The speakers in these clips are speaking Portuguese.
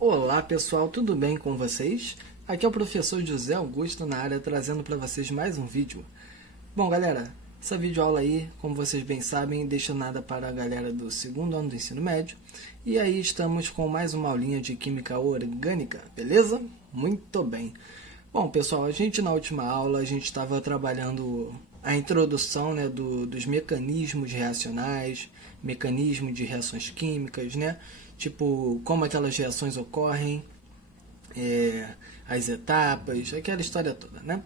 Olá pessoal, tudo bem com vocês? Aqui é o professor José Augusto na área trazendo para vocês mais um vídeo. Bom galera, essa videoaula aí, como vocês bem sabem, deixa nada para a galera do segundo ano do ensino médio. E aí estamos com mais uma aulinha de Química Orgânica, beleza? Muito bem. Bom pessoal, na última aula a gente estava trabalhando a introdução, né, dos mecanismos reacionais, mecanismo de reações químicas, né? Tipo, como aquelas reações ocorrem, as etapas, aquela história toda, né?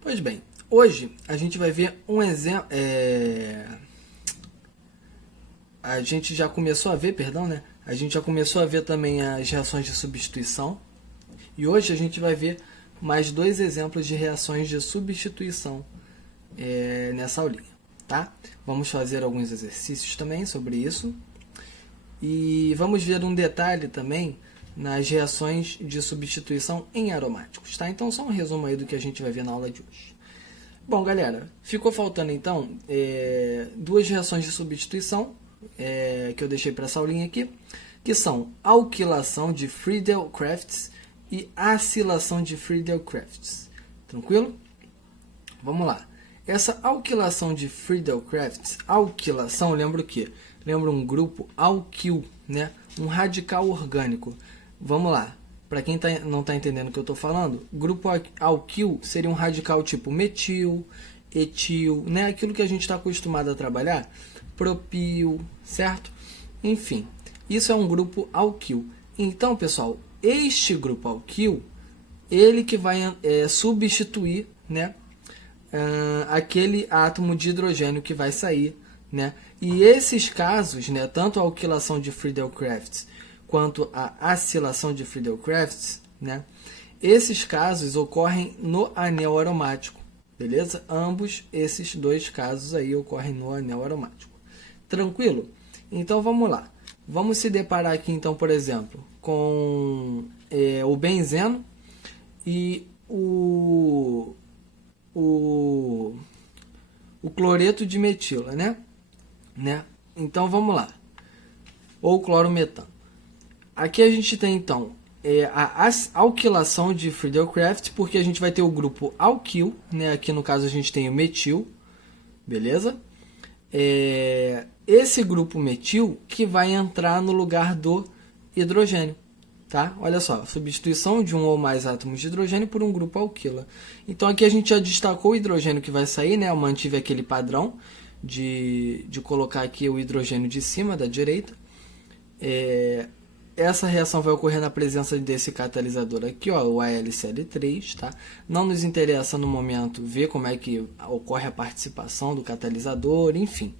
Pois bem, hoje a gente vai ver um exemplo. A gente já começou a ver, né? A gente já começou a ver também as reações de substituição. E hoje a gente vai ver mais dois exemplos de reações de substituição nessa aulinha, tá? Vamos fazer alguns exercícios também sobre isso. E vamos ver um detalhe também nas reações de substituição em aromáticos, tá? Então, só um resumo aí do que a gente vai ver na aula de hoje. Bom, galera, ficou faltando então duas reações de substituição que eu deixei para essa aulinha aqui, que são alquilação de Friedel-Crafts e acilação de Friedel-Crafts. Tranquilo? Vamos lá. Essa alquilação de Friedel-Crafts, alquilação, lembra o quê? Lembra um grupo alquil, né? Um radical orgânico. Vamos lá. Para quem não está entendendo o que eu estou falando, grupo alquil seria um radical tipo metil, etil, né? Aquilo que a gente está acostumado a trabalhar, propil, certo? Enfim, isso é um grupo alquil. Então, pessoal, este grupo alquil, ele que vai substituir, né? Aquele átomo de hidrogênio que vai sair, né? E esses casos, né, tanto a alquilação de Friedel-Crafts quanto a acilação de Friedel-Crafts, né, esses casos ocorrem no anel aromático, beleza? Ambos esses dois casos aí ocorrem no anel aromático. Tranquilo? Então vamos lá. Vamos se deparar aqui então, por exemplo, com o benzeno e o cloreto de metila, né? Então vamos lá. Ou clorometano. Aqui a gente tem então a alquilação de Friedel-Crafts, porque a gente vai ter o grupo alquil, né? Aqui no caso a gente tem o metil, beleza? Esse grupo metil que vai entrar no lugar do hidrogênio. Tá? Olha só, substituição de um ou mais átomos de hidrogênio por um grupo alquila. Então aqui a gente já destacou o hidrogênio que vai sair, né? Eu mantive aquele padrão de colocar aqui o hidrogênio de cima, da direita. Essa reação vai ocorrer na presença desse catalisador aqui, ó, o AlCl3. Tá? Não nos interessa no momento ver como é que ocorre a participação do catalisador, enfim.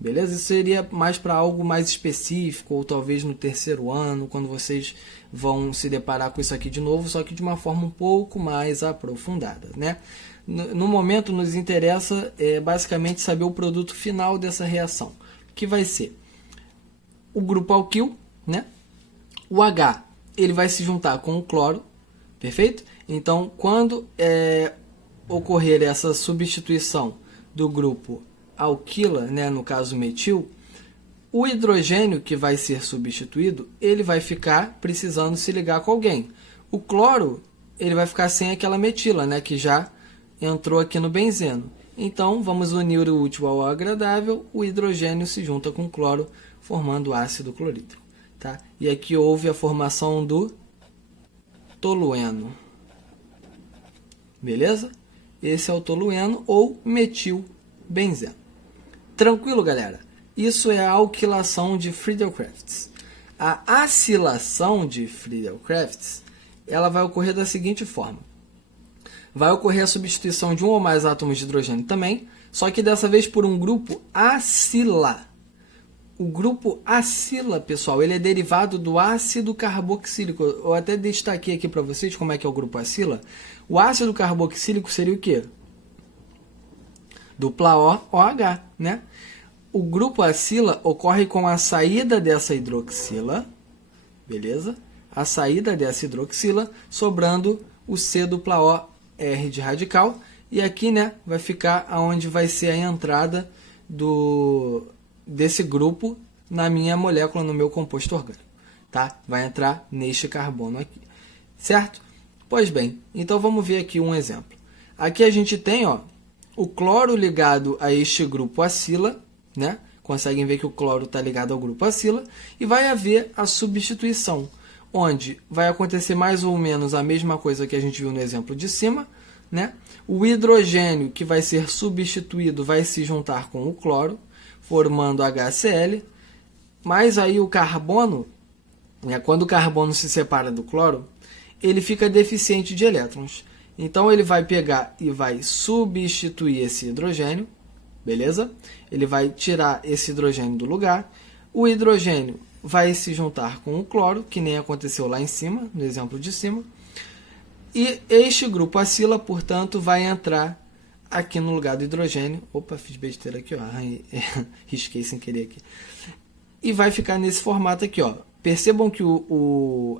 Beleza? Isso seria mais para algo mais específico, ou talvez no terceiro ano, quando vocês vão se deparar com isso aqui de novo, só que de uma forma um pouco mais aprofundada, né? No momento nos interessa basicamente saber o produto final dessa reação, que vai ser o grupo alquil, né? O H, ele vai se juntar com o cloro, perfeito? Então, quando ocorrer essa substituição do grupo alquila, né, no caso metil, o hidrogênio que vai ser substituído, ele vai ficar precisando se ligar com alguém. O cloro, ele vai ficar sem aquela metila, né, que já entrou aqui no benzeno. Então, vamos unir o útil ao agradável, o hidrogênio se junta com o cloro, formando ácido clorídrico. Tá? E aqui houve a formação do tolueno. Beleza? Esse é o tolueno ou metilbenzeno. Tranquilo, galera? Isso é a alquilação de Friedel-Crafts. A acilação de Friedel-Crafts, ela vai ocorrer da seguinte forma. Vai ocorrer a substituição de um ou mais átomos de hidrogênio também, só que dessa vez por um grupo acila. O grupo acila, pessoal, ele é derivado do ácido carboxílico. Eu até destaquei aqui para vocês como é que é o grupo acila. O ácido carboxílico seria o quê? Dupla OH, né? O grupo acila ocorre com a saída dessa hidroxila, beleza? A saída dessa hidroxila, sobrando o C dupla O R de radical. E aqui, né, vai ficar aonde vai ser a entrada desse grupo na minha molécula, no meu composto orgânico. tá? Vai entrar neste carbono aqui, certo? Pois bem, então vamos ver aqui um exemplo. Aqui a gente tem, ó, o cloro ligado a este grupo acila, né? Conseguem ver que o cloro está ligado ao grupo acila, e vai haver a substituição, onde vai acontecer mais ou menos a mesma coisa que a gente viu no exemplo de cima, né? O hidrogênio que vai ser substituído vai se juntar com o cloro, formando HCl, mas aí o carbono, né, quando o carbono se separa do cloro, ele fica deficiente de elétrons. Então ele vai pegar e vai substituir esse hidrogênio, beleza? Ele vai tirar esse hidrogênio do lugar. O hidrogênio vai se juntar com o cloro, que nem aconteceu lá em cima, no exemplo de cima. E este grupo acila, portanto, vai entrar aqui no lugar do hidrogênio. Opa, fiz besteira aqui, ó. Risquei sem querer aqui. E vai ficar nesse formato aqui, ó. Percebam que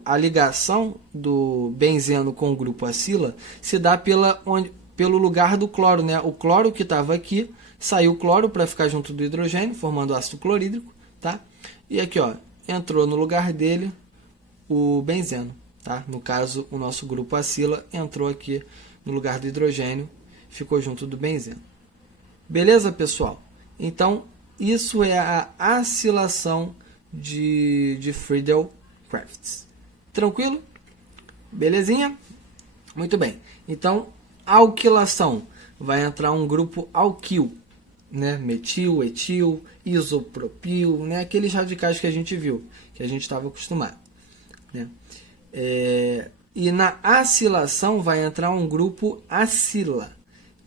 a ligação do benzeno com o grupo acila se dá pelo lugar do cloro, né? O cloro que estava aqui, saiu o cloro para ficar junto do hidrogênio, formando ácido clorídrico, tá? E aqui, ó, entrou no lugar dele o benzeno, tá? No caso, o nosso grupo acila entrou aqui no lugar do hidrogênio, ficou junto do benzeno. Beleza, pessoal? Então, isso é a acilação de Friedel-Crafts. Tranquilo? Belezinha? Muito bem. Então, a alquilação vai entrar um grupo alquil, né? Metil, etil, isopropil, né? Aqueles radicais que a gente viu, que a gente estava acostumado, né? E na acilação vai entrar um grupo acila.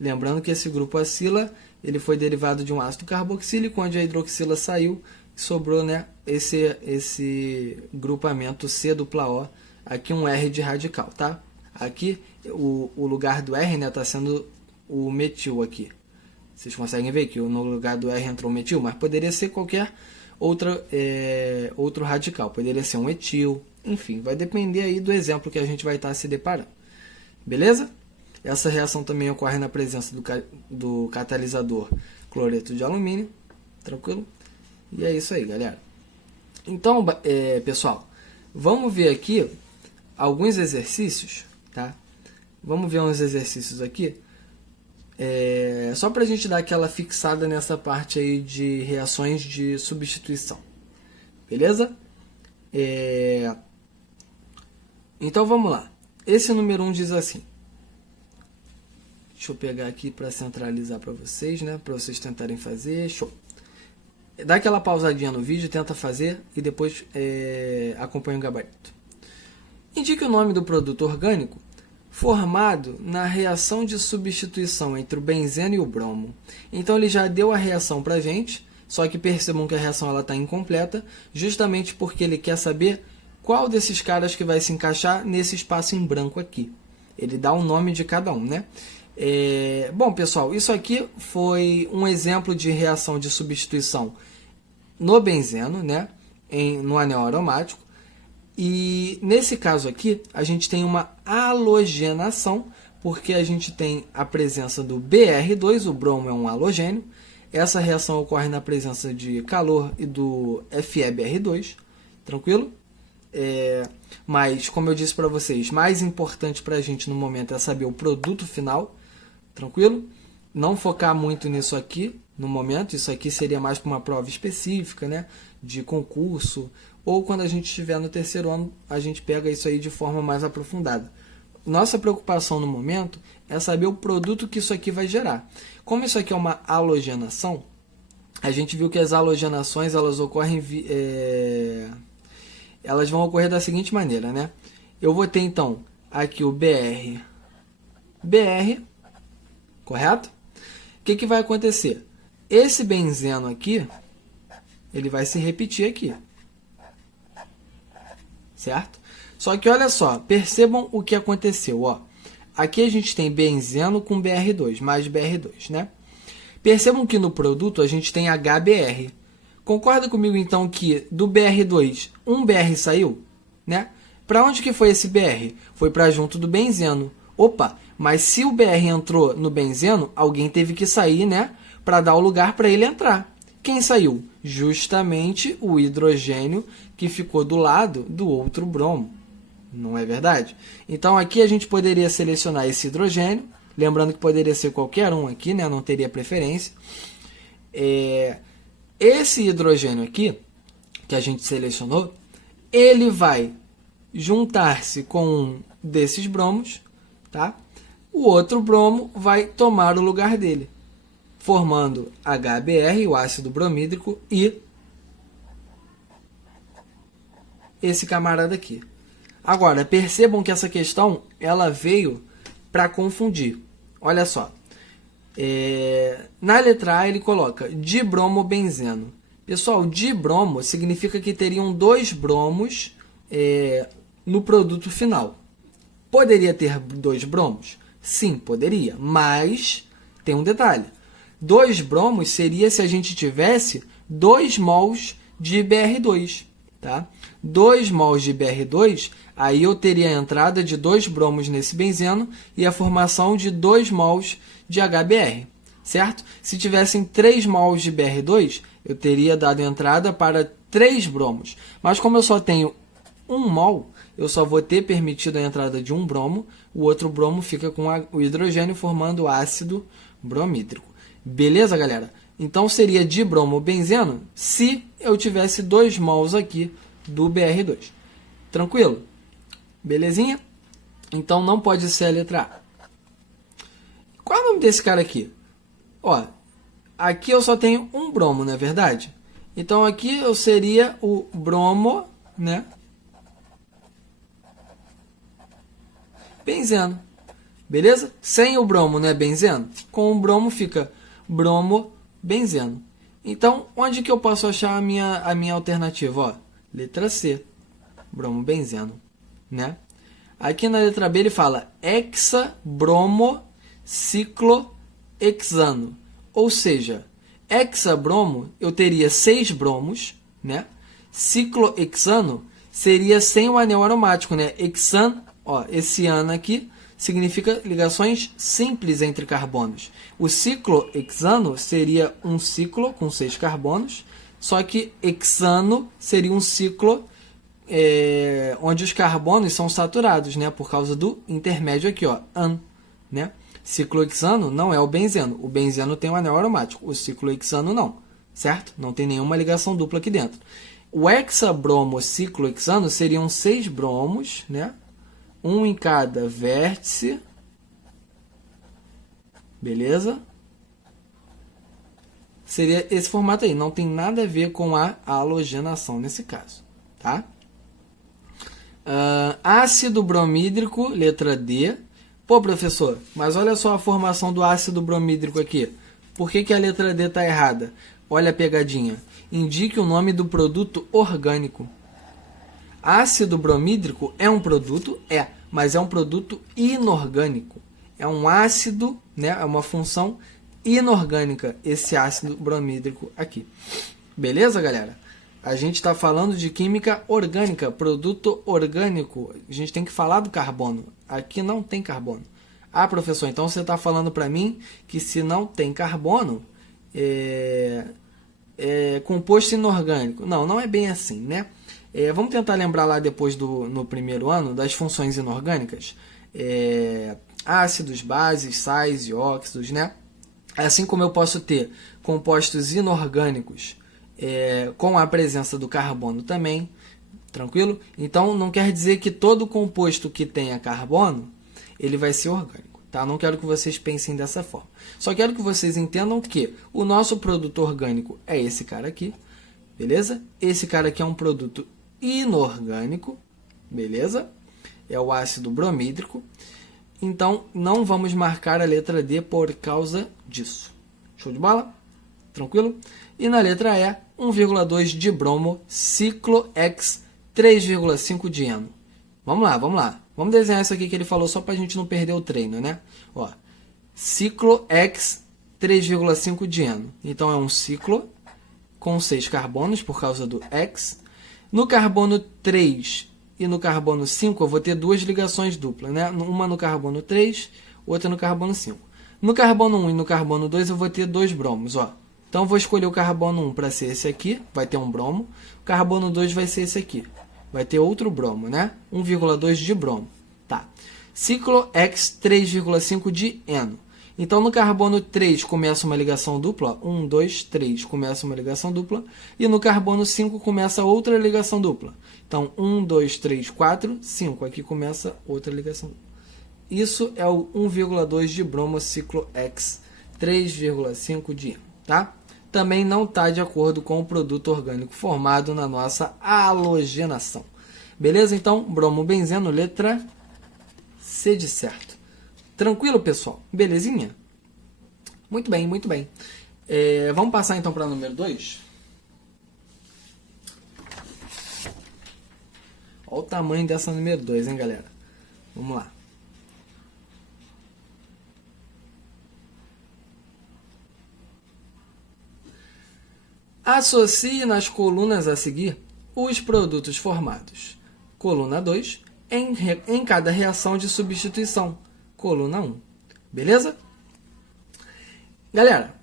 Lembrando que esse grupo acila ele foi derivado de um ácido carboxílico, onde a hidroxila saiu, sobrou, né, esse grupamento C dupla O, aqui um R de radical, tá? Aqui o lugar do R, né, tá sendo o metil aqui. Vocês conseguem ver que no lugar do R entrou o metil, mas poderia ser qualquer outro radical, poderia ser um etil, enfim, vai depender aí do exemplo que a gente vai estar se deparando. Beleza? Essa reação também ocorre na presença do catalisador cloreto de alumínio, tranquilo? E é isso aí, galera. Então, pessoal, vamos ver aqui alguns exercícios, tá? Vamos ver uns exercícios aqui, só para a gente dar aquela fixada nessa parte aí de reações de substituição, beleza? Então, vamos lá. Esse número 1 diz assim. Deixa eu pegar aqui para centralizar para vocês, né? Para vocês tentarem fazer. Show! Dá aquela pausadinha no vídeo, tenta fazer e depois acompanha o gabarito. Indique o nome do produto orgânico formado na reação de substituição entre o benzeno e o bromo. Então ele já deu a reação para a gente, só que percebam que a reação está incompleta, justamente porque ele quer saber qual desses caras que vai se encaixar nesse espaço em branco aqui. Ele dá o nome de cada um, né? Bom, pessoal, isso aqui foi um exemplo de reação de substituição no benzeno, né? No anel aromático. E nesse caso aqui, a gente tem uma halogenação, porque a gente tem a presença do Br2, o bromo é um halogênio. Essa reação ocorre na presença de calor e do FeBr2, tranquilo? Mas, como eu disse para vocês, mais importante para a gente no momento é saber o produto final, tranquilo? Não focar muito nisso aqui no momento, isso aqui seria mais para uma prova específica, né? De concurso, ou quando a gente estiver no terceiro ano, a gente pega isso aí de forma mais aprofundada. Nossa preocupação no momento é saber o produto que isso aqui vai gerar. Como isso aqui é uma halogenação, a gente viu que as halogenações elas ocorrem, elas vão ocorrer da seguinte maneira, né? Eu vou ter então aqui o BR, correto? O que vai acontecer? Esse benzeno aqui, ele vai se repetir aqui, certo? Só que olha só, percebam o que aconteceu, ó. Aqui a gente tem benzeno com Br2, mais Br2, né? Percebam que no produto a gente tem HBr. Concorda comigo então que do Br2, um Br saiu, né? Para onde que foi esse Br? Foi para junto do benzeno. Opa, mas se o Br entrou no benzeno, alguém teve que sair, né? Para dar o lugar para ele entrar. Quem saiu? Justamente o hidrogênio que ficou do lado do outro bromo. Não é verdade? Então aqui a gente poderia selecionar esse hidrogênio, lembrando que poderia ser qualquer um aqui, né? Não teria preferência. Esse hidrogênio aqui, que a gente selecionou, ele vai juntar-se com um desses bromos, tá? O outro bromo vai tomar o lugar dele, formando HBr, o ácido bromídrico, e esse camarada aqui. Agora, percebam que essa questão ela veio para confundir. Olha só. Na letra A ele coloca dibromobenzeno. Pessoal, dibromo significa que teriam 2 bromos no produto final. Poderia ter 2 bromos? Sim, poderia, mas tem um detalhe. 2 bromos seria se a gente tivesse 2 mols de Br2. Tá? 2 mols de Br2, aí eu teria a entrada de 2 bromos nesse benzeno e a formação de 2 mols de HBr, certo? Se tivessem 3 mols de Br2, eu teria dado entrada para 3 bromos. Mas como eu só tenho 1 mol, eu só vou ter permitido a entrada de um bromo, o outro bromo fica com o hidrogênio formando o ácido bromídrico. Beleza, galera? Então seria dibromobenzeno se eu tivesse 2 mols aqui do Br2. Tranquilo? Belezinha? Então não pode ser a letra A. Qual é o nome desse cara aqui? Ó, aqui eu só tenho um bromo, não é verdade? Então aqui eu seria o bromo, né? Benzeno. Beleza? Sem o bromo, não é benzeno? Com o bromo fica bromobenzeno. Então, onde que eu posso achar a minha alternativa? Ó, letra C, bromobenzeno, né? Aqui na letra B ele fala hexabromociclohexano. Ou seja, hexabromo eu teria 6 bromos, né? Ciclohexano seria sem o anel aromático, né? Hexano, ó, esse ano aqui significa ligações simples entre carbonos. O ciclohexano seria um ciclo com 6 carbonos, só que hexano seria um ciclo onde os carbonos são saturados, né, por causa do intermédio aqui, ó, an, né? Ciclohexano não é o benzeno. O benzeno tem um anel aromático. O ciclohexano não, certo? Não tem nenhuma ligação dupla aqui dentro. O hexabromociclohexano seriam 6 bromos, né? Um em cada vértice. Beleza? Seria esse formato aí. Não tem nada a ver com a halogenação nesse caso, tá? Ácido bromídrico, letra D. Pô, professor, mas olha só a formação do ácido bromídrico aqui. Por que a letra D está errada? Olha a pegadinha. Indique o nome do produto orgânico. Ácido bromídrico é um produto? Mas é um produto inorgânico. É um ácido, né? É uma função inorgânica, esse ácido bromídrico aqui. Beleza, galera? A gente está falando de química orgânica, produto orgânico. A gente tem que falar do carbono. Aqui não tem carbono. Ah, professor, então você está falando para mim que se não tem carbono, é composto inorgânico. Não, não é bem assim, né? Vamos tentar lembrar lá depois no primeiro ano das funções inorgânicas. Ácidos, bases, sais e óxidos, né? Assim como eu posso ter compostos inorgânicos com a presença do carbono também, tranquilo? Então, não quer dizer que todo composto que tenha carbono, ele vai ser orgânico, tá? Não quero que vocês pensem dessa forma. Só quero que vocês entendam que o nosso produto orgânico é esse cara aqui, beleza? Esse cara aqui é um produto inorgânico, beleza? É o ácido bromídrico. Então, não vamos marcar a letra D por causa disso. Show de bola? Tranquilo? E na letra E, 1,2 de bromo, ciclo-hex, 3,5 de eno. Vamos lá, vamos lá. Vamos desenhar isso aqui que ele falou só para a gente não perder o treino, né? Ó, ciclo-hex, 3,5 de eno. Então, é um ciclo com 6 carbonos por causa do hex. No carbono 3 e no carbono 5, eu vou ter 2 ligações duplas, né? Uma no carbono 3, outra no carbono 5. No carbono 1 e no carbono 2, eu vou ter 2 bromos, ó. Então, vou escolher o carbono 1 para ser esse aqui, vai ter um bromo. O carbono 2 vai ser esse aqui, vai ter outro bromo, né? 1,2 de bromo. Tá. Ciclo X 3,5 de eno. Então, no carbono 3 começa uma ligação dupla. 1, 2, 3 começa uma ligação dupla. E no carbono 5 começa outra ligação dupla. Então, 1, 2, 3, 4, 5. Aqui começa outra ligação dupla. Isso é o 1,2 de bromo ciclo X 3,5 de eno. Tá? Também não está de acordo com o produto orgânico formado na nossa halogenação. Beleza? Então, bromo-benzeno, letra C de certo. Tranquilo, pessoal? Belezinha? Muito bem, muito bem. Vamos passar então para o número 2? Olha o tamanho dessa número 2, hein, galera? Vamos lá. Associe nas colunas a seguir os produtos formados. Coluna 2, em cada reação de substituição. Coluna 1. Beleza? Galera,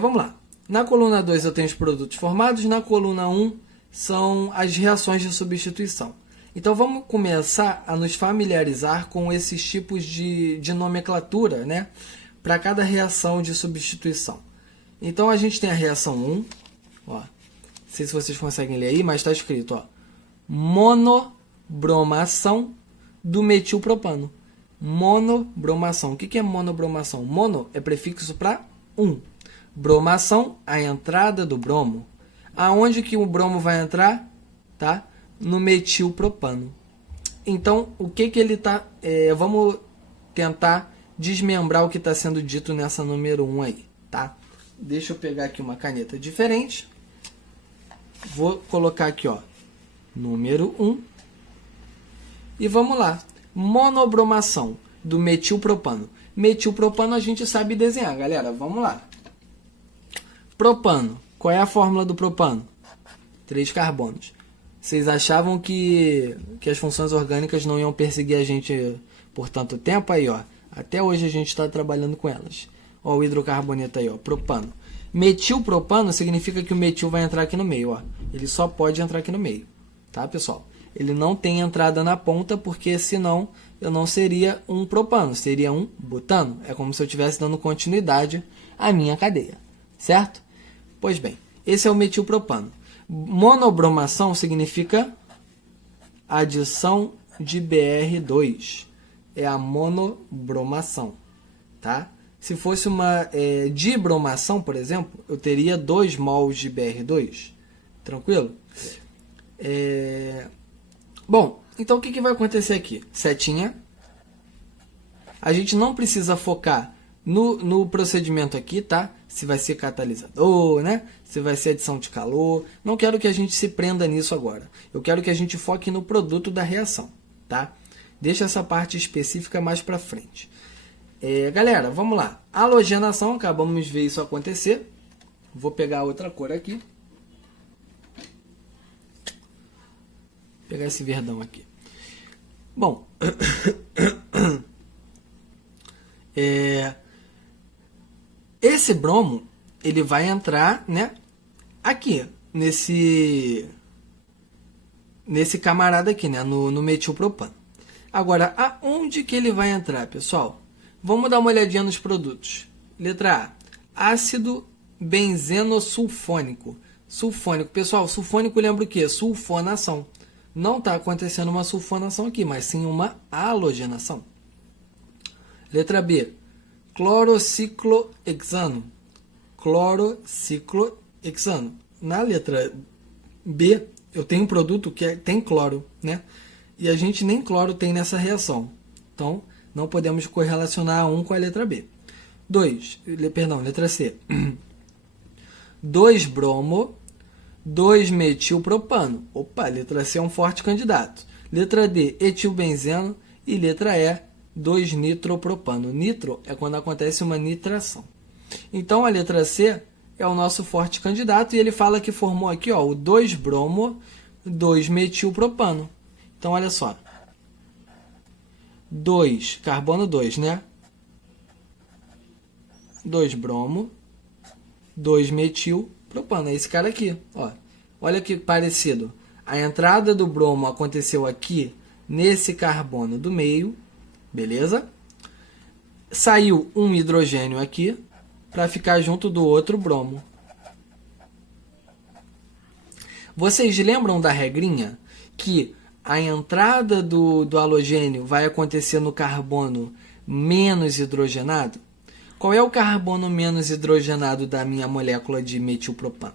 vamos lá. Na coluna 2 eu tenho os produtos formados, na coluna 1 são as reações de substituição. Então vamos começar a nos familiarizar com esses tipos de nomenclatura, né, para cada reação de substituição. Então a gente tem a reação 1, ó, não sei se vocês conseguem ler aí, mas está escrito, ó, monobromação do metilpropano. Monobromação. O que é monobromação? Mono é prefixo para 1. Bromação, a entrada do bromo. Aonde que o bromo vai entrar? Tá? No metilpropano. Então, o que ele está... vamos tentar desmembrar o que está sendo dito nessa número 1 aí. Tá? Deixa eu pegar aqui uma caneta diferente. Vou colocar aqui, ó, número 1. E vamos lá. Monobromação do metilpropano. Metilpropano a gente sabe desenhar, galera. Vamos lá. Propano. Qual é a fórmula do propano? 3 carbonos. Vocês achavam que as funções orgânicas não iam perseguir a gente por tanto tempo? Aí, ó. Até hoje a gente está trabalhando com elas. Ó, o hidrocarboneto aí, ó. Propano. Metilpropano significa que o metil vai entrar aqui no meio, ó. Ele só pode entrar aqui no meio. Tá, pessoal? Ele não tem entrada na ponta, porque senão eu não seria um propano, seria um butano. É como se eu estivesse dando continuidade à minha cadeia, certo? Pois bem, esse é o metilpropano. Monobromação significa adição de Br2. É a monobromação, tá? Se fosse uma dibromação, por exemplo, eu teria 2 mols de Br2. Tranquilo? Bom, então o que vai acontecer aqui? Setinha. A gente não precisa focar no procedimento aqui, tá? Se vai ser catalisador, né? Se vai ser adição de calor. Não quero que a gente se prenda nisso agora. Eu quero que a gente foque no produto da reação, tá? Deixa essa parte específica mais para frente. Galera, vamos lá. Halogenação, acabamos de ver isso acontecer. Vou pegar outra cor aqui. Vou pegar esse verdão aqui. Bom, esse bromo, ele vai entrar, né, aqui, nesse camarada aqui, né, no metilpropano. Agora, aonde que ele vai entrar, pessoal? Vamos dar uma olhadinha nos produtos. Letra A, ácido benzenosulfônico. Sulfônico. Pessoal, sulfônico lembra o quê? Sulfonação. Não está acontecendo uma sulfonação aqui, mas sim uma halogenação. Letra B, clorociclohexano. Clorociclohexano. Na letra B, eu tenho um produto que tem cloro, né? E a gente nem cloro tem nessa reação. Então, não podemos correlacionar um com a letra B. Letra C. 2 bromo, 2 metilpropano. Opa, letra C é um forte candidato. Letra D, etilbenzeno. E letra E, 2 nitropropano. Nitro é quando acontece uma nitração. Então, a letra C é o nosso forte candidato. E ele fala que formou aqui, ó, o 2 bromo, 2 metilpropano. Então, olha só. 2, carbono 2, né? 2 bromo, 2-metilpropano. É esse cara aqui, ó. Olha que parecido. A entrada do bromo aconteceu aqui, nesse carbono do meio, beleza? Saiu um hidrogênio aqui, para ficar junto do outro bromo. Vocês lembram da regrinha? Que a entrada do halogênio vai acontecer no carbono menos hidrogenado? Qual é o carbono menos hidrogenado da minha molécula de metilpropano?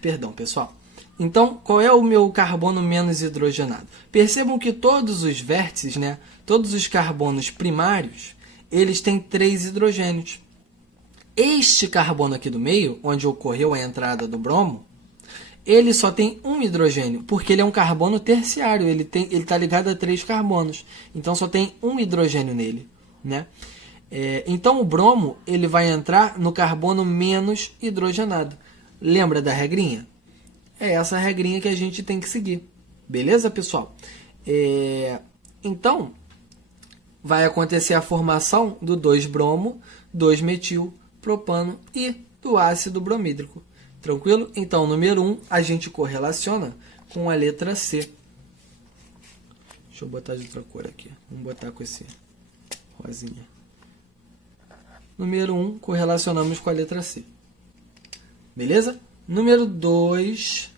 Perdão, pessoal. Então, qual é o meu carbono menos hidrogenado? Percebam que todos os vértices, né, todos os carbonos primários, eles têm 3 hidrogênios. Este carbono aqui do meio, onde ocorreu a entrada do bromo, ele só tem um hidrogênio, porque ele é um carbono terciário, ele está ligado a 3 carbonos. Então, só tem um hidrogênio nele, né? Então, o bromo ele vai entrar no carbono menos hidrogenado. Lembra da regrinha? É essa regrinha que a gente tem que seguir. Beleza, pessoal? Então, vai acontecer a formação do 2-bromo, 2-metilpropano e do ácido bromídrico. Tranquilo? Então, número 1, a gente correlaciona com a letra C. Deixa eu botar de outra cor aqui. Vamos botar com esse rosinha. Número 1, correlacionamos com a letra C. Beleza? Número 2.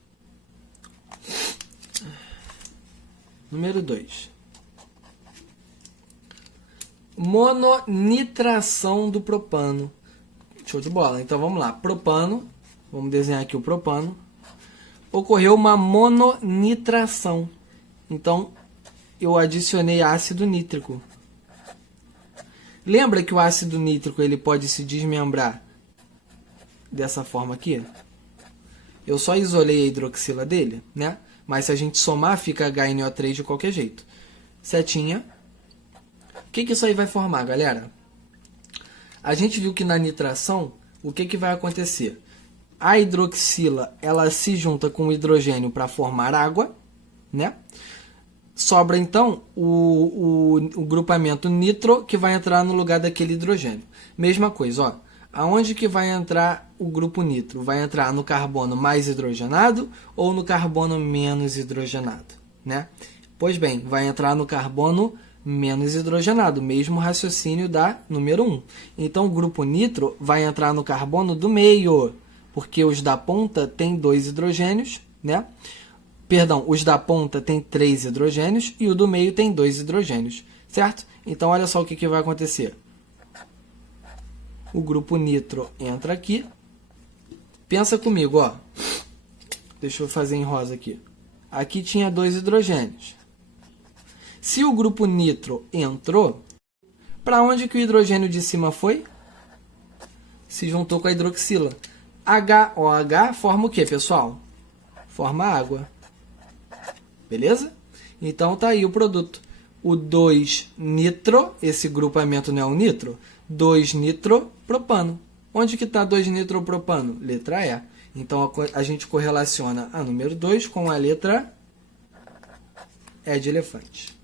Mononitração do propano. Show de bola. Então, vamos lá. Propano. Vamos desenhar aqui o propano. Ocorreu uma mononitração. Então, eu adicionei ácido nítrico. Lembra que o ácido nítrico ele pode se desmembrar dessa forma aqui? Eu só isolei a hidroxila dele, né? Mas se a gente somar, fica HNO3 de qualquer jeito. Setinha. O que isso aí vai formar, galera? A gente viu que na nitração, o que vai acontecer? A hidroxila, ela se junta com o hidrogênio para formar água, né? Sobra, então, o grupamento nitro, que vai entrar no lugar daquele hidrogênio. Mesma coisa, ó. Aonde que vai entrar o grupo nitro? Vai entrar no carbono mais hidrogenado ou no carbono menos hidrogenado, né? Pois bem, vai entrar no carbono menos hidrogenado, mesmo raciocínio da número 1. Então, o grupo nitro vai entrar no carbono do meio, porque os da ponta têm 2 hidrogênios, né? Perdão, os da ponta têm 3 hidrogênios e o do meio tem 2 hidrogênios, certo? Então, olha só o que vai acontecer. O grupo nitro entra aqui. Pensa comigo, ó. Deixa eu fazer em rosa aqui. Aqui tinha 2 hidrogênios. Se o grupo nitro entrou, para onde que o hidrogênio de cima foi? Se juntou com a hidroxila. HOH forma o que, pessoal? Forma água. Beleza? Então, tá aí o produto. O 2-nitro, esse grupamento não é o nitro? 2-nitropropano. Onde que está 2-nitropropano? Letra E. Então, a gente correlaciona a número 2 com a letra E de elefante.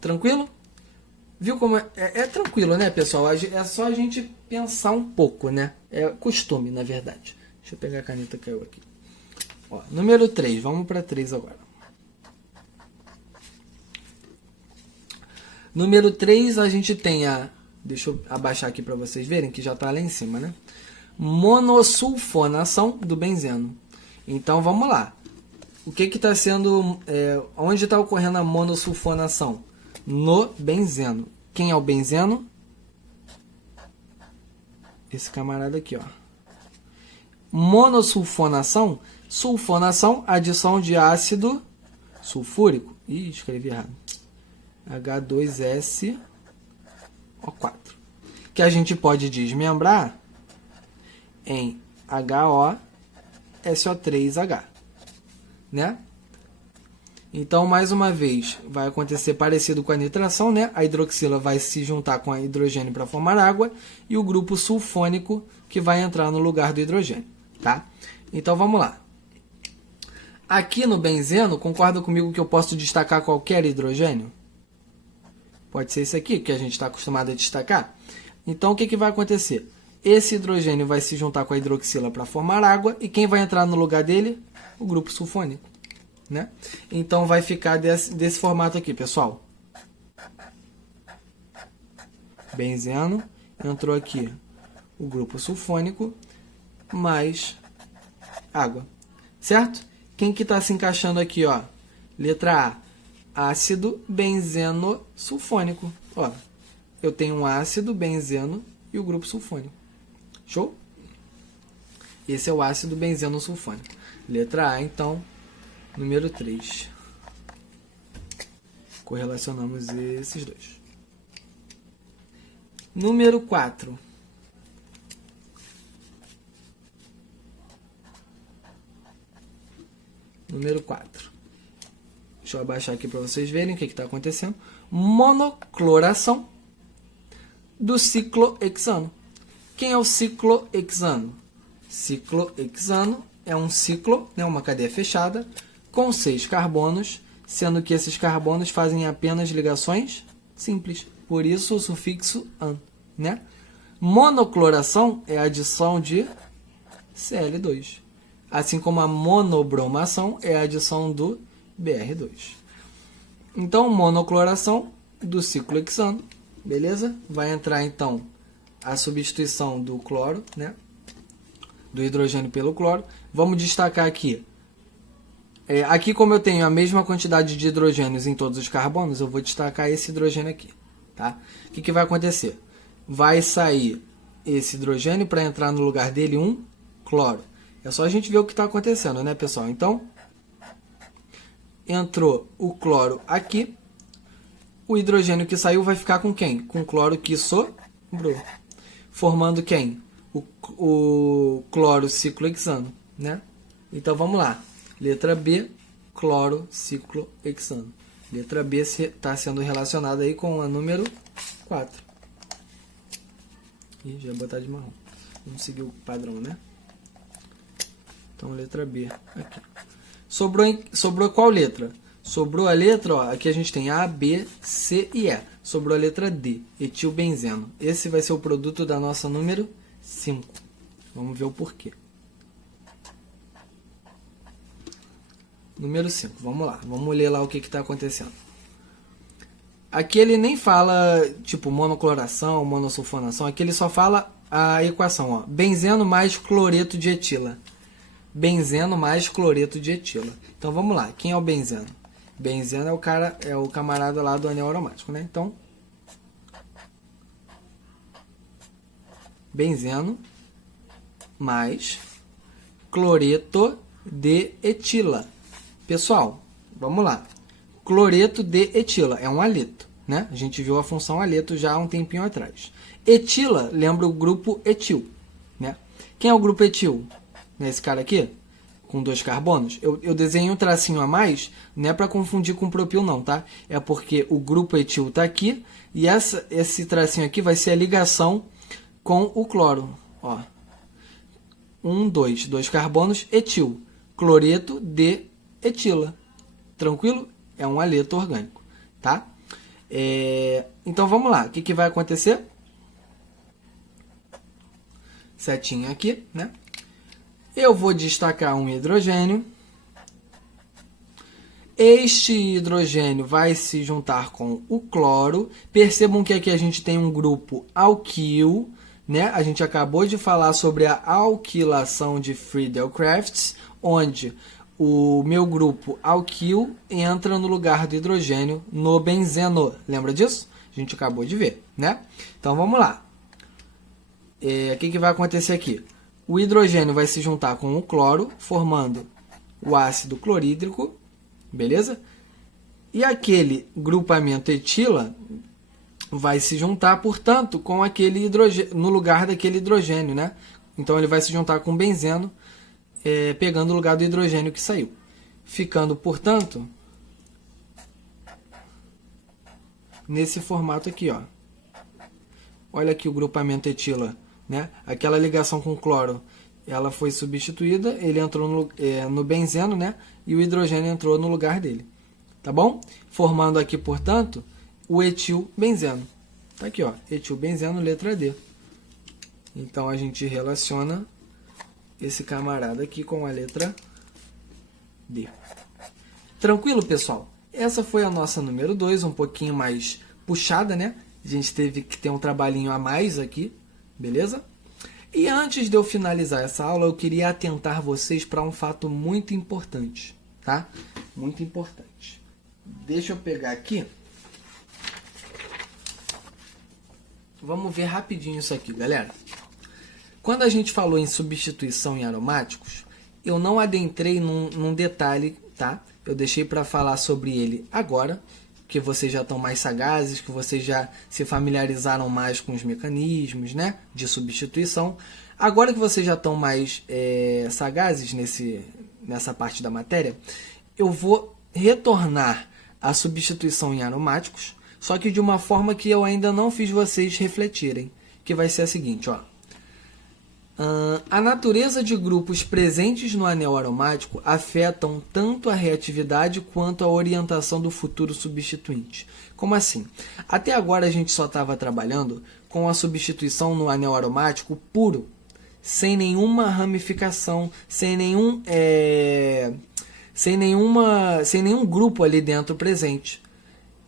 Tranquilo? Viu como é tranquilo, né, pessoal? É só a gente pensar um pouco, né? É costume, na verdade. Deixa eu pegar a caneta que caiu aqui. Ó, número 3. Vamos para 3 agora. Número 3, a gente tem a... Deixa eu abaixar aqui para vocês verem, que já está lá em cima, né? Monossulfonação do benzeno. Então, vamos lá. O que está sendo... onde está ocorrendo a monossulfonação? No benzeno. Quem é o benzeno? Esse camarada aqui, ó. Monossulfonação. Sulfonação, adição de ácido sulfúrico. Ih, escrevi errado. H2SO4. Que a gente pode desmembrar em HOSO3H. Né? Então, mais uma vez, vai acontecer parecido com a nitração, né? A hidroxila vai se juntar com a hidrogênio para formar água e o grupo sulfônico que vai entrar no lugar do hidrogênio, tá? Então, vamos lá. Aqui no benzeno, concorda comigo que eu posso destacar qualquer hidrogênio? Pode ser esse aqui, que a gente está acostumado a destacar. Então, o que vai acontecer? Esse hidrogênio vai se juntar com a hidroxila para formar água. E quem vai entrar no lugar dele? O grupo sulfônico, né? Então, vai ficar desse formato aqui, pessoal. Benzeno, entrou aqui o grupo sulfônico, mais água, certo? Quem que está se encaixando aqui, ó? Letra A, ácido benzeno sulfônico. Ó, eu tenho um ácido benzeno e o grupo sulfônico. Show? Esse é o ácido benzeno sulfônico. Letra A, então, número 3. Correlacionamos esses dois. Número 4. Número 4. Deixa eu abaixar aqui para vocês verem o que está acontecendo. Monocloração do ciclohexano. Quem é o ciclohexano? Ciclohexano é um ciclo, né, uma cadeia fechada, com 6 carbonos, sendo que esses carbonos fazem apenas ligações simples. Por isso o sufixo -an, né? Monocloração é a adição de Cl2. Assim como a monobromação é a adição do Br2. Então, monocloração do ciclohexano, beleza? Vai entrar, então, a substituição do cloro, né? Do hidrogênio pelo cloro. Vamos destacar aqui. Aqui, como eu tenho a mesma quantidade de hidrogênios em todos os carbonos, eu vou destacar esse hidrogênio aqui. Tá? O que vai acontecer? Vai sair esse hidrogênio para entrar no lugar dele um cloro. É só a gente ver o que está acontecendo, né, pessoal? Então, entrou o cloro aqui. O hidrogênio que saiu vai ficar com quem? Com o cloro que sobrou. Formando quem? O cloro ciclohexano, né? Então, vamos lá. Letra B, cloro ciclohexano. Letra B está sendo relacionada aí com a número 4. Ih, já vou botar de marrom. Vamos seguir o padrão, né? Então, letra B aqui. Sobrou qual letra? Sobrou a letra, ó, aqui a gente tem A, B, C e E. Sobrou a letra D, etilbenzeno. Esse vai ser o produto da nossa número 5. Vamos ver o porquê. Número 5, vamos lá. Vamos ler lá o que está acontecendo. Aqui ele nem fala, tipo, monocloração, monossulfonação. Aqui ele só fala a equação, ó. Benzeno mais cloreto de etila. Benzeno mais cloreto de etila. Então, vamos lá. Quem é o benzeno? Benzeno é o camarada lá do anel aromático, né? Então, benzeno mais cloreto de etila. Pessoal, vamos lá. Cloreto de etila é um haleto, né? A gente viu a função haleto já há um tempinho atrás. Etila lembra o grupo etil, né? Quem é o grupo etil? Esse cara aqui, com 2 carbonos. Eu desenhei um tracinho a mais, não é para confundir com propil não, tá? É porque o grupo etil está aqui e esse tracinho aqui vai ser a ligação com o cloro. Ó. 2 carbonos, etil. Cloreto de etila. Tranquilo? É um haleto orgânico, tá? Então, vamos lá. O que vai acontecer? Setinha aqui, né? Eu vou destacar um hidrogênio. Este hidrogênio vai se juntar com o cloro. Percebam que aqui a gente tem um grupo alquil, né? A gente acabou de falar sobre a alquilação de Friedel-Crafts, onde o meu grupo alquil entra no lugar do hidrogênio no benzeno. Lembra disso? A gente acabou de ver, né? Então, vamos lá. O que vai acontecer aqui? O hidrogênio vai se juntar com o cloro, formando o ácido clorídrico, beleza? E aquele grupamento etila vai se juntar, portanto, com aquele hidrogênio, no lugar daquele hidrogênio, né? Então, ele vai se juntar com o benzeno, pegando o lugar do hidrogênio que saiu. Ficando, portanto, nesse formato aqui, ó. Olha aqui o grupamento etila, né? Aquela ligação com o cloro, ela foi substituída, ele entrou no benzeno, né? E o hidrogênio entrou no lugar dele. Tá bom? Formando aqui, portanto, o etilbenzeno. Tá aqui, ó, etilbenzeno, letra D. Então a gente relaciona esse camarada aqui com a letra D. Tranquilo, pessoal? Essa foi a nossa número 2, um pouquinho mais puxada, né? A gente teve que ter um trabalhinho a mais aqui, beleza? E antes de eu finalizar essa aula, eu queria atentar vocês para um fato muito importante, tá? Muito importante. Deixa eu pegar aqui. Vamos ver rapidinho isso aqui, galera. Quando a gente falou em substituição em aromáticos, eu não adentrei num detalhe, tá? Eu deixei para falar sobre ele agora, que vocês já estão mais sagazes, que vocês já se familiarizaram mais com os mecanismos, né, de substituição. Agora que vocês já estão mais sagazes nessa parte da matéria, eu vou retornar à substituição em aromáticos, só que de uma forma que eu ainda não fiz vocês refletirem, que vai ser a seguinte, ó. A natureza de grupos presentes no anel aromático afetam tanto a reatividade quanto a orientação do futuro substituinte. Como assim? Até agora a gente só estava trabalhando com a substituição no anel aromático puro, sem nenhuma ramificação, sem nenhum grupo ali dentro presente.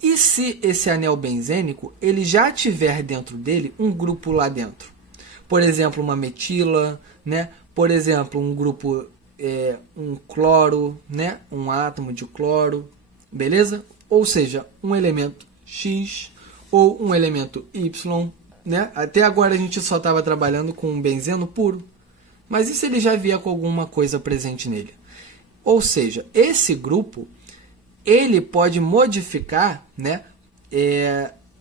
E se esse anel benzênico ele já tiver dentro dele um grupo lá dentro? Por exemplo, uma metila, né? Por exemplo, um grupo, um cloro, né? Um átomo de cloro, beleza? Ou seja, um elemento X ou um elemento Y, né? Até agora a gente só estava trabalhando com um benzeno puro. Mas e se ele já vier com alguma coisa presente nele? Ou seja, esse grupo ele pode modificar, né?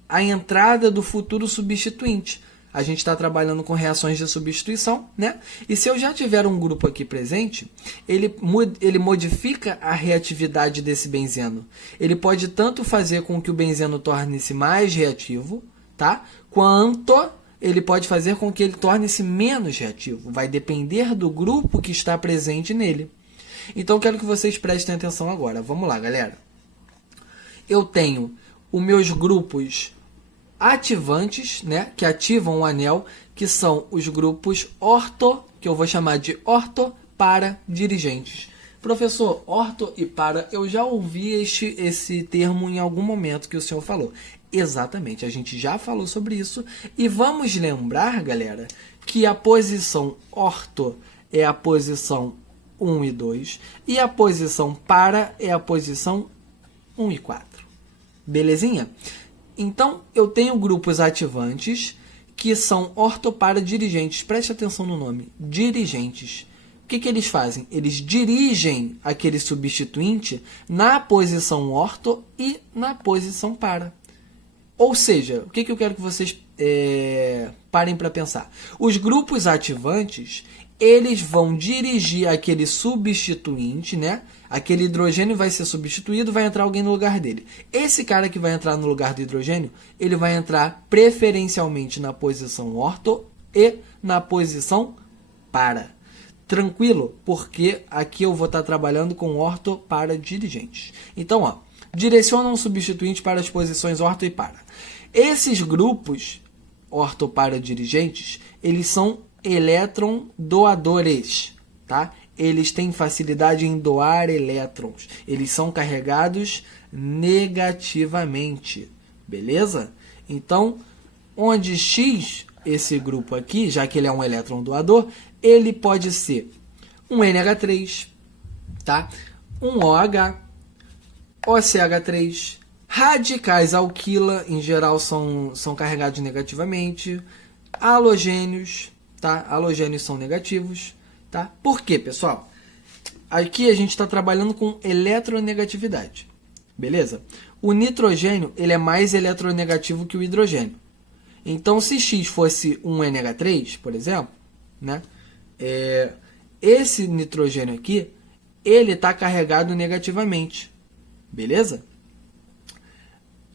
A entrada do futuro substituinte. A gente está trabalhando com reações de substituição, né? E se eu já tiver um grupo aqui presente, ele modifica a reatividade desse benzeno. Ele pode tanto fazer com que o benzeno torne-se mais reativo, tá? Quanto ele pode fazer com que ele torne-se menos reativo. Vai depender do grupo que está presente nele. Então, quero que vocês prestem atenção agora. Vamos lá, galera. Eu tenho os meus grupos ativantes, né, que ativam o anel, que são os grupos orto, que eu vou chamar de orto para dirigentes. Professor, orto e para, eu já ouvi esse termo em algum momento que o senhor falou. Exatamente, a gente já falou sobre isso. E vamos lembrar, galera, que a posição orto é a posição 1 e 2 e a posição para é a posição 1 e 4. Belezinha? Então, eu tenho grupos ativantes que são ortopara dirigentes. Preste atenção no nome. Dirigentes. O que eles fazem? Eles dirigem aquele substituinte na posição orto e na posição para. Ou seja, o que eu quero que vocês parem para pensar? Os grupos ativantes, eles vão dirigir aquele substituinte, né? Aquele hidrogênio vai ser substituído, vai entrar alguém no lugar dele. Esse cara que vai entrar no lugar do hidrogênio, ele vai entrar preferencialmente na posição orto e na posição para. Tranquilo? Porque aqui eu vou estar trabalhando com orto para dirigentes. Então, ó, direciona um substituinte para as posições orto e para. Esses grupos orto para dirigentes, eles são elétron doadores, tá? Eles têm facilidade em doar elétrons. Eles são carregados negativamente, beleza? Então, onde X, esse grupo aqui, já que ele é um elétron doador, ele pode ser um NH3, tá? Um OH, OCH3, radicais alquila, em geral são carregados negativamente, halogênios, tá? Halogênios são negativos, tá? Por quê, pessoal? Aqui a gente está trabalhando com eletronegatividade, beleza? O nitrogênio ele é mais eletronegativo que o hidrogênio. Então, se X fosse um NH3, por exemplo, né? Esse nitrogênio aqui, ele está carregado negativamente, beleza?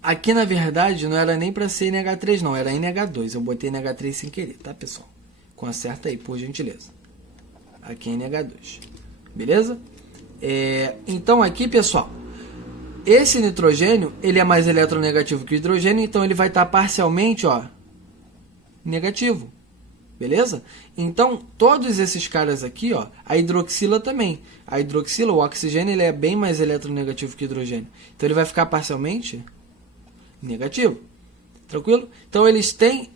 Aqui, na verdade, não era nem para ser NH3, não, era NH2. Eu botei NH3 sem querer, tá, pessoal? Conserta aí, por gentileza. Aqui é NH2, beleza? Então, aqui, pessoal, Esse nitrogênio, ele é mais eletronegativo que o hidrogênio, então ele vai estar parcialmente, ó, negativo. Beleza? Então, todos esses caras aqui, ó, a hidroxila também. A hidroxila, o oxigênio, ele é bem mais eletronegativo que o hidrogênio. Então, ele vai ficar parcialmente negativo. Tranquilo? Então, eles têm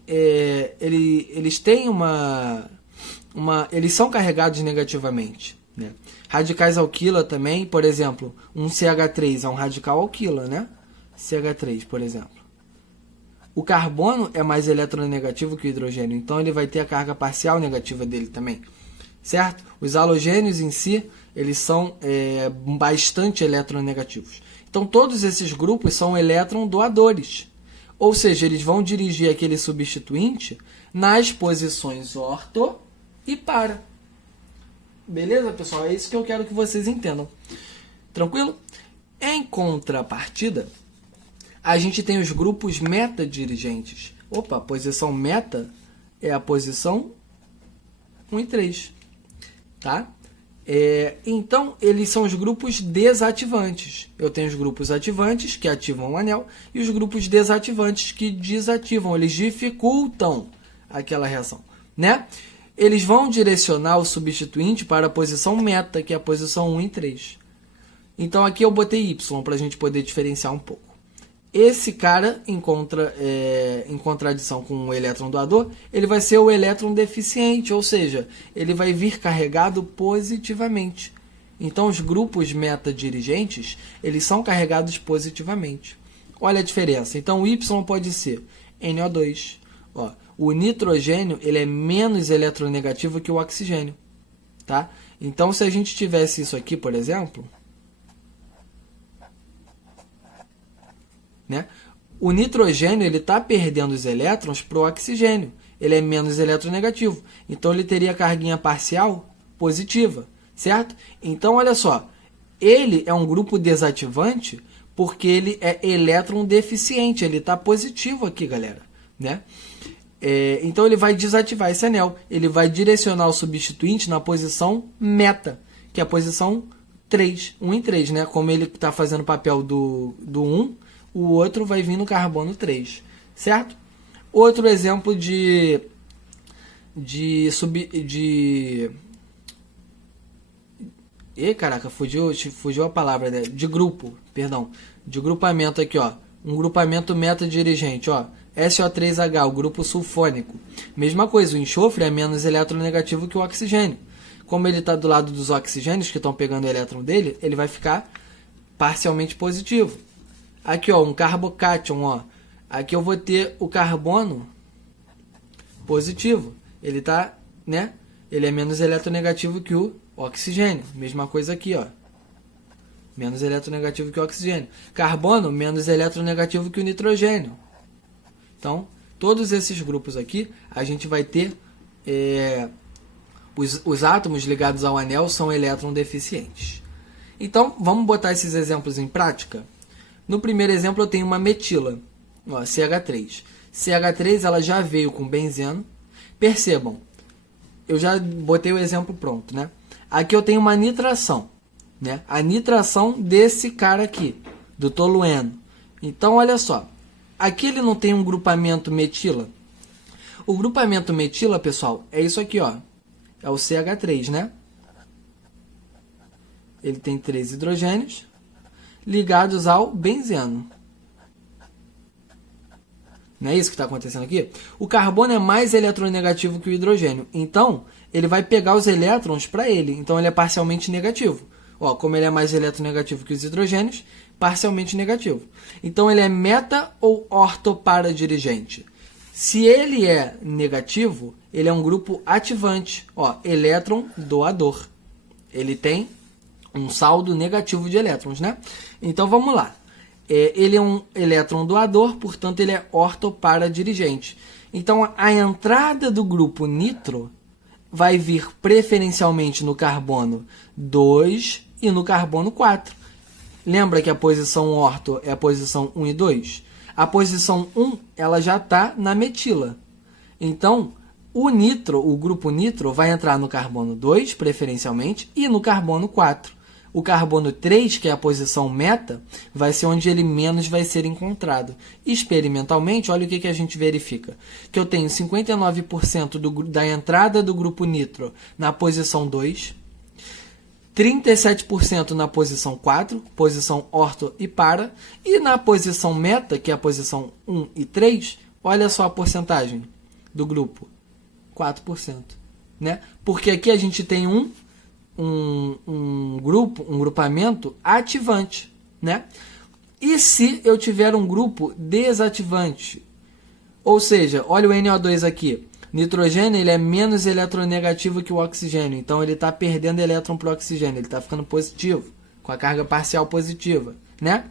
eles são carregados negativamente, né? Radicais alquila também, por exemplo, um CH3 é um radical alquila, né? CH3, por exemplo. O carbono é mais eletronegativo que o hidrogênio, então ele vai ter a carga parcial negativa dele também, certo? Os halogênios em si, eles são bastante eletronegativos. Então todos esses grupos são elétron doadores, ou seja, eles vão dirigir aquele substituinte nas posições orto e para. Beleza, pessoal? É isso que eu quero que vocês entendam. Tranquilo? Em contrapartida, a gente tem os grupos meta-dirigentes. Opa, a posição meta é a posição 1 e 3. Tá? Então, eles são os grupos desativantes. Eu tenho os grupos ativantes, que ativam o anel, e os grupos desativantes, que desativam. Eles dificultam aquela reação, né? Eles vão direcionar o substituinte para a posição meta, que é a posição 1 e 3. Então, aqui eu botei Y para a gente poder diferenciar um pouco. Esse cara, em contradição com o elétron doador, ele vai ser o elétron deficiente, ou seja, ele vai vir carregado positivamente. Então, os grupos meta-dirigentes, eles são carregados positivamente. Olha a diferença. Então, o Y pode ser NO2. Ó, o nitrogênio ele é menos eletronegativo que o oxigênio. Tá? Então, se a gente tivesse isso aqui, por exemplo... né? O nitrogênio está perdendo os elétrons para o oxigênio. Ele é menos eletronegativo. Então, ele teria carguinha parcial positiva. Certo? Então, olha só. Ele é um grupo desativante porque ele é elétron deficiente. Ele está positivo aqui, galera. Né? Então, ele vai desativar esse anel. Ele vai direcionar o substituinte na posição meta, que é a posição 3. 1 e 3. Né? Como ele está fazendo o papel do 1, o outro vai vir no carbono 3, certo? Outro exemplo caraca, fugiu a palavra, né? De grupo, perdão. De grupamento aqui, ó. Um grupamento meta-dirigente, ó. SO3H, o grupo sulfônico. Mesma coisa, o enxofre é menos eletronegativo que o oxigênio. Como ele está do lado dos oxigênios que estão pegando o elétron dele, ele vai ficar parcialmente positivo. Aqui, ó, um carbocátion, ó. Aqui eu vou ter o carbono positivo. Ele tá, né? Ele é menos eletronegativo que o oxigênio. Mesma coisa aqui, ó. Menos eletronegativo que o oxigênio. Carbono, menos eletronegativo que o nitrogênio. Então, todos esses grupos aqui, a gente vai ter... os átomos ligados ao anel são elétron deficientes. Então, vamos botar esses exemplos em prática? No primeiro exemplo, eu tenho uma metila, ó, CH3. CH3 ela já veio com benzeno. Percebam, eu já botei o exemplo pronto, né? Aqui eu tenho uma nitração, né? A nitração desse cara aqui, do tolueno. Então, olha só. Aqui ele não tem um grupamento metila. O grupamento metila, pessoal, é isso aqui, ó. É o CH3, né? Ele tem 3 hidrogênios ligados ao benzeno. Não é isso que está acontecendo aqui? O carbono é mais eletronegativo que o hidrogênio. Então, ele vai pegar os elétrons para ele. Então, ele é parcialmente negativo. Ó, como ele é mais eletronegativo que os hidrogênios, parcialmente negativo. Então, ele é meta ou ortoparadirigente. Se ele é negativo, ele é um grupo ativante. Ó, elétron doador. Ele tem um saldo negativo de elétrons, né? Então, vamos lá. Ele é um elétron doador, portanto, ele é ortoparadirigente. Então, a entrada do grupo nitro vai vir preferencialmente no carbono 2 e no carbono 4. Lembra que a posição orto é a posição 1 e 2? A posição 1 ela já está na metila. Então, o grupo nitro, vai entrar no carbono 2, preferencialmente, e no carbono 4. O carbono 3, que é a posição meta, vai ser onde ele menos vai ser encontrado. Experimentalmente, olha o que a gente verifica. Que eu tenho 59% da entrada do grupo nitro na posição 2, 37% na posição 4, posição orto e para, e na posição meta, que é a posição 1 e 3, olha só a porcentagem do grupo, 4%. Né? Porque aqui a gente tem um grupamento ativante, né? E se eu tiver um grupo desativante? Ou seja, olha o NO2 aqui. Nitrogênio ele é menos eletronegativo que o oxigênio, então ele está perdendo elétron para o oxigênio, ele está ficando positivo, com a carga parcial positiva, né?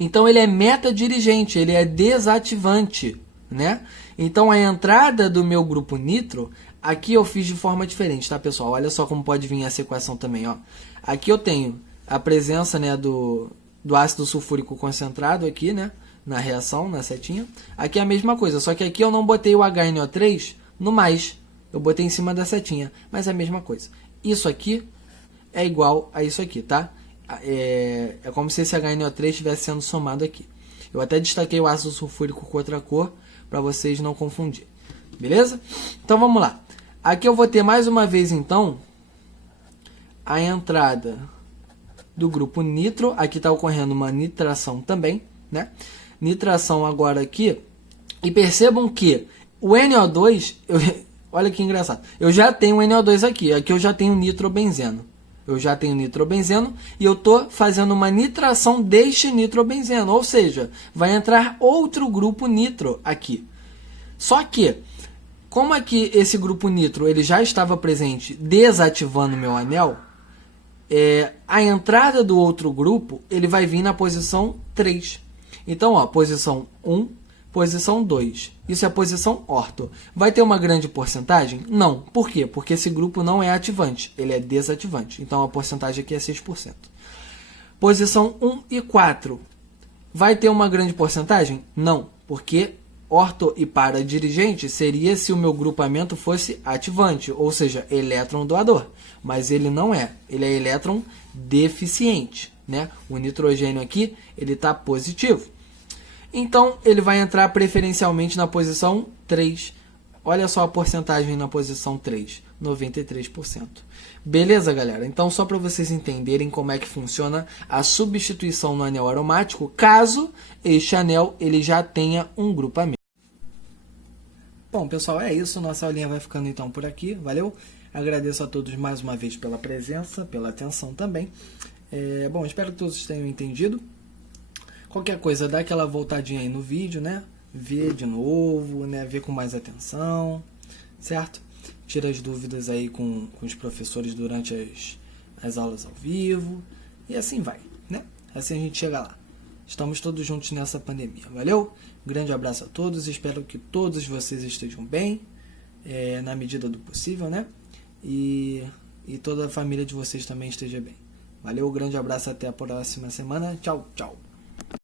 Então ele é metadirigente, ele é desativante, né? Então a entrada do meu grupo nitro, aqui eu fiz de forma diferente, tá, pessoal? Olha só como pode vir essa equação também, ó. Aqui eu tenho a presença, né, do ácido sulfúrico concentrado aqui, né, na reação, na setinha. Aqui é a mesma coisa, só que aqui eu não botei o HNO3 no mais. Eu botei em cima da setinha, mas é a mesma coisa. Isso aqui é igual a isso aqui, tá? É como se esse HNO3 estivesse sendo somado aqui. Eu até destaquei o ácido sulfúrico com outra cor, para vocês não confundirem. Beleza? Então vamos lá. Aqui eu vou ter mais uma vez, então, a entrada do grupo nitro. Aqui está ocorrendo uma nitração também, né? Nitração agora aqui. E percebam que o NO2, olha que engraçado, eu já tenho o NO2 aqui. Aqui eu já tenho nitrobenzeno. Eu já tenho nitrobenzeno e eu estou fazendo uma nitração deste nitrobenzeno. Ou seja, vai entrar outro grupo nitro aqui. Só que, como aqui esse grupo nitro ele já estava presente desativando meu anel, a entrada do outro grupo ele vai vir na posição 3. Então, ó, posição 1, posição 2. Isso é a posição orto. Vai ter uma grande porcentagem? Não. Por quê? Porque esse grupo não é ativante, ele é desativante. Então, a porcentagem aqui é 6%. Posição 1 e 4. Vai ter uma grande porcentagem? Não. Porque orto e para dirigente seria se o meu grupamento fosse ativante, ou seja, elétron doador. Mas ele não é. Ele é elétron deficiente, né? O nitrogênio aqui, ele está positivo. Então, ele vai entrar preferencialmente na posição 3. Olha só a porcentagem na posição 3, 93%. Beleza, galera? Então, só para vocês entenderem como é que funciona a substituição no anel aromático, caso este anel ele já tenha um grupamento. Bom, pessoal, é isso. Nossa aulinha vai ficando então por aqui. Valeu? Agradeço a todos mais uma vez pela presença, pela atenção também. Bom, espero que todos tenham entendido. Qualquer coisa, dá aquela voltadinha aí no vídeo, né? Vê de novo, né? Vê com mais atenção, certo? Tira as dúvidas aí com os professores durante as aulas ao vivo. E assim vai, né? Assim a gente chega lá. Estamos todos juntos nessa pandemia. Valeu? Grande abraço a todos. Espero que todos vocês estejam bem, na medida do possível, né? E toda a família de vocês também esteja bem. Valeu, grande abraço, até a próxima semana. Tchau, tchau.